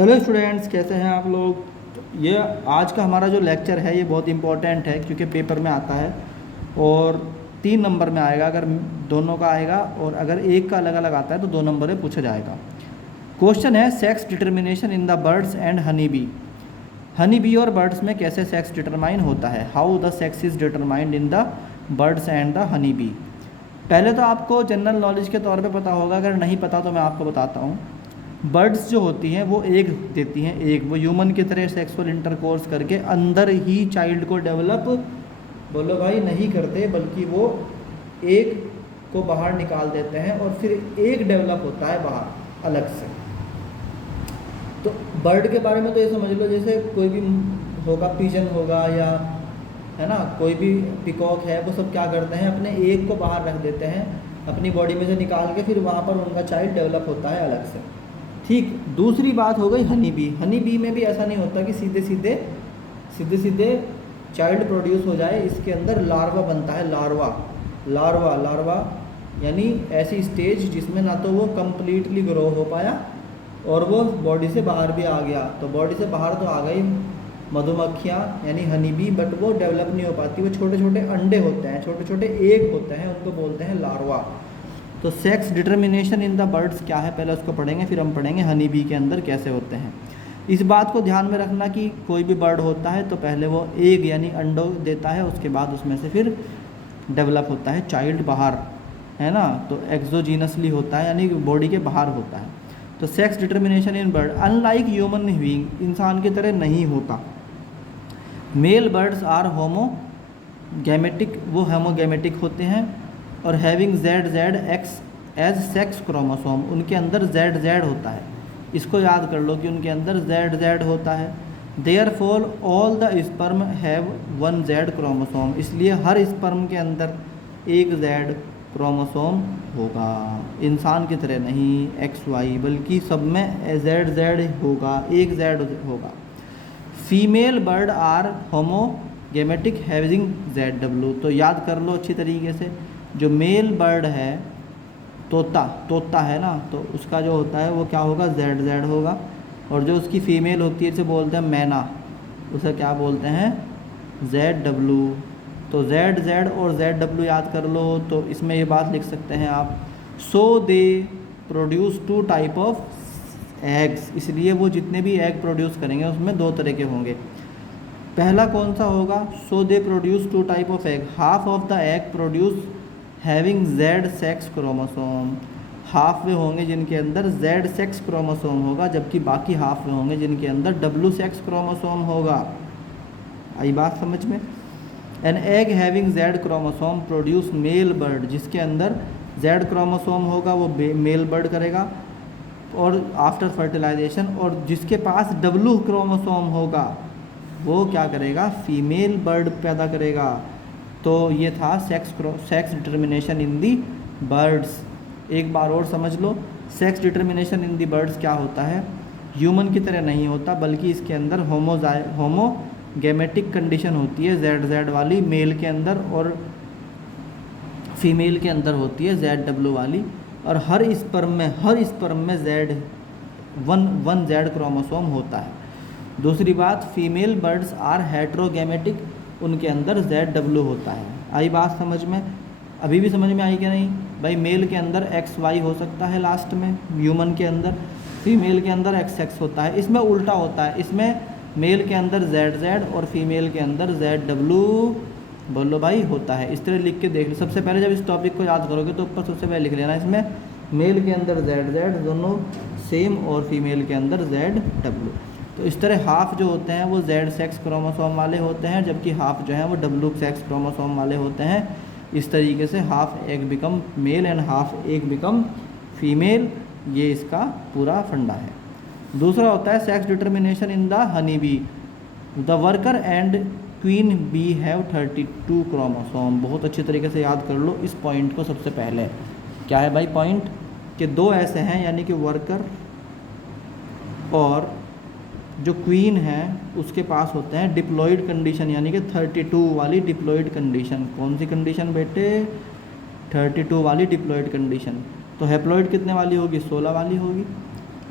Hello students, कैसे हैं आप लोग। ये आज का हमारा जो लेक्चर है ये बहुत इम्पोर्टेंट है क्योंकि पेपर में आता है और 3 नंबर में आएगा अगर दोनों का आएगा, और अगर एक का अलग अलग आता है तो 2 नंबर में पूछा जाएगा। क्वेश्चन है sex determination in the birds and honey bee. Honey bee और बर्ड्स में कैसे सेक्स डिटरमाइन होता है, how the sex is determined in the birds and the honey B. पहले तो आपको जनरल नॉलेज के तौर पे पता होगा, अगर नहीं पता तो मैं आपको बताता हूँ। बर्ड्स जो होती हैं वो एग देती हैं, एग वो ह्यूमन की तरह सेक्सुअल इंटरकोर्स करके अंदर ही चाइल्ड को डेवलप, बोलो भाई, नहीं करते, बल्कि वो एग को बाहर निकाल देते हैं और फिर एग डेवलप होता है बाहर अलग से। तो बर्ड के बारे में तो ये समझ लो जैसे कोई भी होगा, पिजन होगा या है ना, कोई भी पिकॉक है, वो सब क्या करते हैं, अपने एग को बाहर रख देते हैं अपनी बॉडी में से निकाल के, फिर वहाँ पर उनका चाइल्ड डेवलप होता है अलग से। ठीक, दूसरी बात हो गई हनी बी। हनी बी में भी ऐसा नहीं होता कि सीधे सीधे चाइल्ड प्रोड्यूस हो जाए, इसके अंदर लार्वा बनता है। लार्वा यानी ऐसी स्टेज जिसमें ना तो वो कम्प्लीटली ग्रो हो पाया और वो बॉडी से बाहर भी आ गया। तो बॉडी से बाहर तो आ गई मधुमक्खियाँ यानी हनी बी, बट वो डेवलप नहीं हो पाती। वो छोटे छोटे अंडे होते हैं, छोटे छोटे एग होते हैं, उनको बोलते हैं लार्वा। तो sex determination in the birds क्या है, पहले उसको पढ़ेंगे, फिर हम पढ़ेंगे हनी बी के अंदर कैसे होते हैं। इस बात को ध्यान में रखना कि कोई भी बर्ड होता है तो पहले वो एग यानी अंडों देता है, उसके बाद उसमें से फिर डेवलप होता है चाइल्ड बाहर, है ना। तो एक्सोजीनसली होता है यानी बॉडी के बाहर होता है। तो sex determination in bird unlike human being, इंसान की तरह नहीं होता। मेल बर्ड्स आर होमोगैमेटिक, वो होमोगैमेटिक होते हैं, और having ZX as sex chromosome, उनके अंदर ZZ होता है। इसको याद कर लो कि उनके अंदर ZZ होता है। Therefore all the sperm have 1 Z chromosome, इसलिए हर स्पर्म के अंदर एक Z क्रोमोसोम होगा। इंसान की तरह नहीं XY, बल्कि सब में ZZ होगा, एक Z होगा। Female bird are homogametic having ZW, तो याद कर लो अच्छी तरीके से, जो मेल बर्ड है तोता है ना, तो उसका जो होता है वो क्या होगा, ZZ होगा। और जो उसकी फ़ीमेल होती है, इसे बोलते हैं मैना, उसे क्या बोलते हैं, ZW। तो ZZ और ZW याद कर लो, तो इसमें ये बात लिख सकते हैं आप, so they produce 2 type of eggs, इसलिए वो जितने भी एग प्रोड्यूस करेंगे उसमें 2 तरह के होंगे। पहला कौन सा होगा, so they produce 2 type of egg, half of the egg produce having Z sex chromosome, half वे होंगे जिनके अंदर Z सेक्स क्रोमोसोम होगा, जबकि बाकी हाफ वे होंगे जिनके अंदर W सेक्स क्रोमोसोम होगा। आई बात समझ में। An egg having Z chromosome produce mail bird, जिसके अंदर Z क्रोमोसोम होगा वो मेल बर्ड करेगा और आफ्टर फर्टिलाइजेशन, और जिसके पास W क्रोमोसोम होगा वो क्या करेगा, फीमेल बर्ड पैदा करेगा। तो ये था sex determination in the birds. एक बार और समझ लो, sex determination in the birds क्या होता है, ह्यूमन की तरह नहीं होता, बल्कि इसके अंदर होमोगैमेटिक कंडीशन होती है ZZ वाली मेल के अंदर, और फीमेल के अंदर होती है ZW वाली। और हर स्पर्म में वन Z क्रोमोसोम होता है। दूसरी बात, फीमेल बर्ड्स आर हेट्रोगैमेटिक, उनके अंदर ZW होता है। आई बात समझ में, अभी भी समझ में आई क्या नहीं भाई। मेल के अंदर XY हो सकता है लास्ट में, ह्यूमन के अंदर, फीमेल के अंदर XX होता है। इसमें उल्टा होता है, इसमें मेल के अंदर ZZ और फीमेल के अंदर ZW, बोलो भाई, होता है। इस तरह लिख के देख लो। सबसे पहले जब इस टॉपिक को याद करोगे तो ऊपर सबसे पहले लिख लेना, इसमें मेल के अंदर ZZ दोनों सेम और फीमेल के अंदर ZW। तो इस तरह हाफ जो होते हैं वो Z सेक्स क्रोमोसोम वाले होते हैं, जबकि हाफ जो हैं वो W सेक्स क्रोमोसोम वाले होते हैं। इस तरीके से half egg become male and half egg become female, ये इसका पूरा फंडा है। दूसरा होता है sex determination in the honey bee. The worker and queen bee have 32 chromosome. बहुत अच्छी तरीके से याद कर लो इस पॉइंट को। सबसे पहले क्या है भाई पॉइंट, कि 2 ऐसे हैं, यानी कि वर्कर और जो क्वीन है उसके पास होते हैं डिप्लॉयड कंडीशन, यानी कि 32 वाली डिप्लॉयड कंडीशन। कौन सी कंडीशन बेटे, 32 वाली डिप्लॉयड कंडीशन। तो हैप्लॉयड कितने वाली होगी, 16 वाली होगी।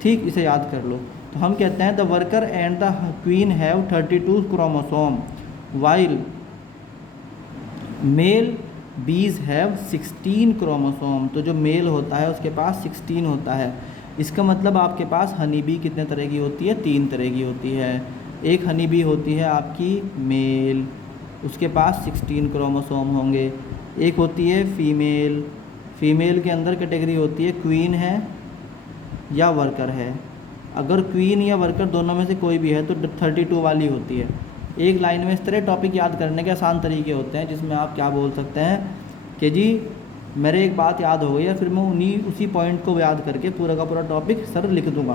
ठीक, इसे याद कर लो। तो हम कहते हैं the worker and the queen have 32 chromosome while male bees have 16 chromosome. तो जो मेल होता है उसके पास 16 होता है। इसका मतलब आपके पास हनी बी कितने तरह की होती है? 3 तरह की होती है। एक हनी बी होती है आपकी मेल, उसके पास 16 क्रोमोसोम होंगे। एक होती है फीमेल, फीमेल के अंदर कैटेगरी होती है क्वीन है या वर्कर है। अगर क्वीन या वर्कर दोनों में से कोई भी है तो 32 वाली होती है। एक लाइन में इस तरह टॉपिक याद करने के आसान तरीके होते हैं जिसमें आप क्या बोल सकते हैं कि जी मेरे एक बात याद हो गई है, फिर मैं उसी पॉइंट को याद करके पूरा का पूरा टॉपिक सर लिख दूंगा।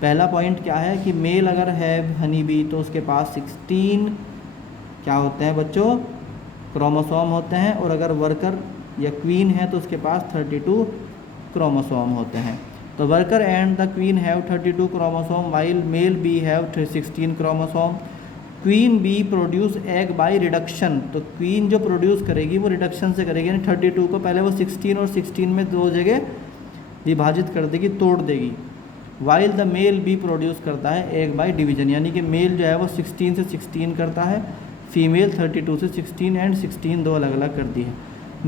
पहला पॉइंट क्या है कि मेल अगर है हनी बी तो उसके पास 16 क्या होते हैं बच्चों? क्रोमोसोम होते हैं। और अगर वर्कर या क्वीन है तो उसके पास 32 क्रोमोसोम होते हैं। तो worker and the queen have 32 chromosome while male bee have 16 chromosome. Queen bee produce egg by reduction. तो क्वीन जो प्रोड्यूस करेगी वो रिडक्शन से करेगी, यानी 32 को पहले वो 16 और 16 में 2 जगह विभाजित कर देगी, तोड़ देगी। While the male bee produce करता है एग बाय डिवीजन, यानी कि मेल जो है वो 16 से 16 करता है, फीमेल 32 से 16 एंड 16 दो अलग अलग करती है।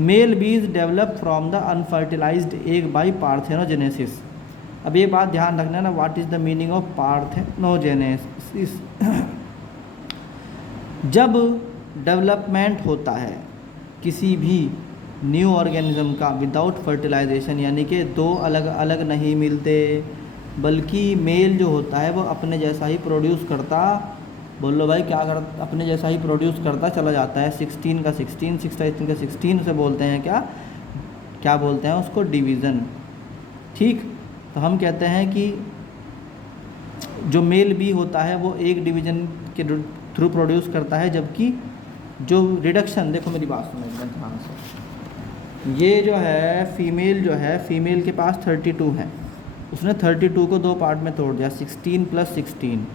Male bees develop from the unfertilised egg by parthenogenesis. अब ये बात ध्यान रखना ना, what is the meaning of parthenogenesis? जब डेवलपमेंट होता है किसी भी न्यू ऑर्गेनिज्म का विदाउट फर्टिलाइजेशन, यानी कि दो अलग अलग नहीं मिलते बल्कि मेल जो होता है वो अपने जैसा ही प्रोड्यूस करता, बोलो भाई क्या कर, अपने जैसा ही प्रोड्यूस करता चला जाता है। 16 का 16, 16 का 16 उसे बोलते हैं क्या? क्या बोलते हैं उसको? डिवीज़न। ठीक, तो हम कहते हैं कि जो मेल बी होता है वो एक डिवीज़न के थ्रू प्रोड्यूस करता है, जबकि जो रिडक्शन, देखो मेरी बात सुनो एकदम ध्यान से, ये जो है फीमेल जो है, फीमेल के पास 32 है, उसने 32 को 2 पार्ट में तोड़ दिया, 16 + 16,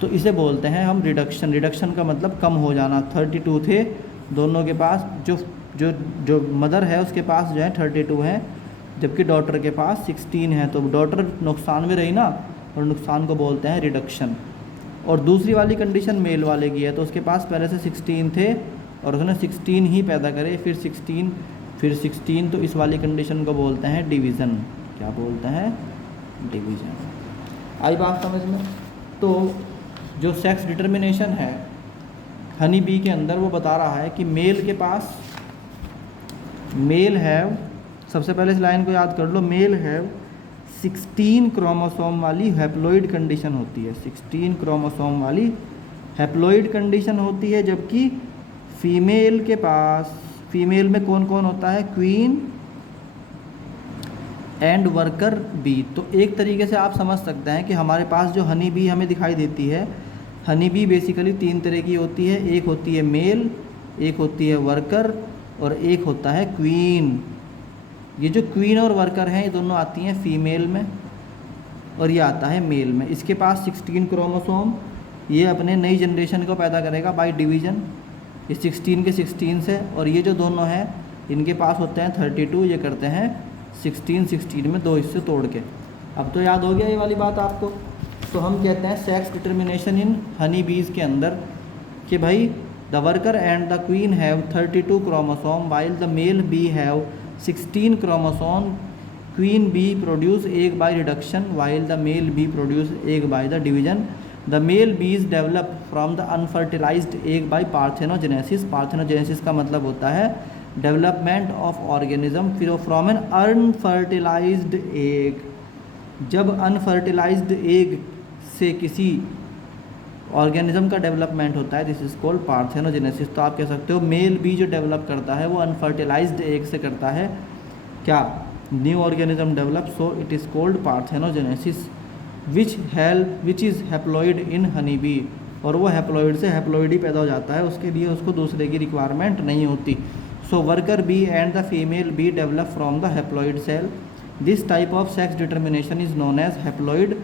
तो इसे बोलते हैं हम रिडक्शन। रिडक्शन का मतलब कम हो जाना। 32 थे दोनों के पास, जो जो जो मदर है उसके पास जो है 32 है, जबकि डॉटर के पास 16 है, तो डॉटर नुकसान में रही ना, और नुकसान को बोलते हैं रिडक्शन। और दूसरी वाली कंडीशन मेल वाले की है, तो उसके पास पहले से 16 थे और उसने 16 ही पैदा करे, फिर 16 फिर 16, तो इस वाली कंडीशन को बोलते हैं डिवीज़न। क्या बोलते हैं? डिवीज़न। आई बात समझ में? तो जो सेक्स डिटर्मिनेशन है हनी बी के अंदर वो बता रहा है कि मेल के पास, मेल हैव, सबसे पहले इस लाइन को याद कर लो, मेल हैव 16 क्रोमोसोम वाली हैप्लॉइड कंडीशन होती है। 16 क्रोमोसोम वाली हैप्लॉइड कंडीशन होती है, जबकि फीमेल के पास, फीमेल में कौन कौन होता है? Queen and worker bee. तो एक तरीके से आप समझ सकते हैं कि हमारे पास जो हनी बी हमें दिखाई देती है, हनी बी बेसिकली 3 तरह की होती है। एक होती है मेल, एक होती है वर्कर, और एक होता है क्वीन। ये जो क्वीन और वर्कर हैं ये दोनों आती हैं फीमेल में, और ये आता है मेल में। इसके पास 16 क्रोमोसोम, ये अपने नई जनरेशन को पैदा करेगा बाय डिवीज़न, ये 16 के 16 से। और ये जो दोनों हैं इनके पास होते हैं 32, ये करते हैं 16 16 में 2 हिस्से तोड़ के। अब तो याद हो गया ये वाली बात आपको। तो हम कहते हैं सेक्स डिटर्मिनेशन इन हनी बीज के अंदर कि भाई the worker and the queen have 32 chromosome while the male bee have 16 chromosome. Queen bee produce egg by reduction while the male bee produce egg by the division. The male bees develop from the unfertilised egg by parthenogenesis. Parthenogenesis का मतलब होता है development of organism फिर from an unfertilised egg. जब unfertilised egg से किसी organism का development होता है, दिस इज कॉल्ड पार्थेनोजेनेसिस। तो आप कह सकते हो मेल बी जो डेवलप करता है वो अनफर्टिलाइज्ड एग से करता है क्या? New organism develop, so it is called parthenogenesis which is haploid in honey bee. और वो हैप्लॉइड से हैप्लॉइड ही पैदा हो जाता है, उसके लिए उसको दूसरे की रिक्वायरमेंट नहीं होती। So worker bee and the female bee develop from the haploid cell. This type of sex determination is known as haploid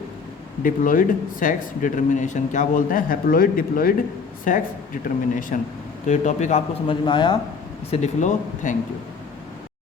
diploid sex determination. क्या बोलते हैं? Haploid diploid sex determination. तो ये टॉपिक आपको समझ में आया, इसे लिख लो। Thank you.